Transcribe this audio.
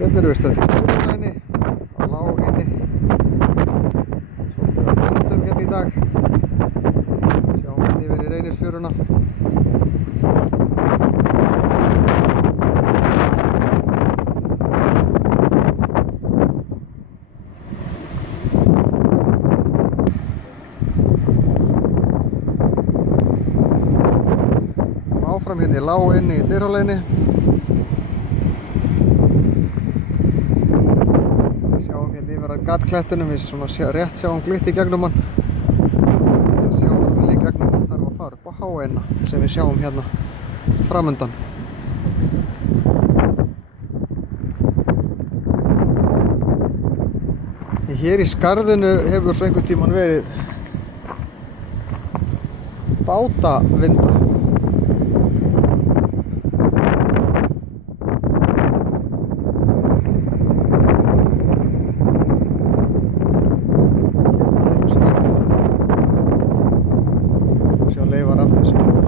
Hérna erum við stödd í Góðræni á Láginni. Svolítið að vondum hérna í dag. Sjáum hérna yfir í Reynisfjöruna. Áfram hérna í Láginni í Dyrhólaeyni. Sjáum hérna yfir að gatklettunum, við svona rétt sjáum glitt í gegnum hann. Það sjáum alveg í gegnum hann, þarf að fara upp á háeina sem við sjáum hérna framundan. Hér í skarðinu hefur svo einhvern tímann verið bátavinda. Sjá leifar af þessu.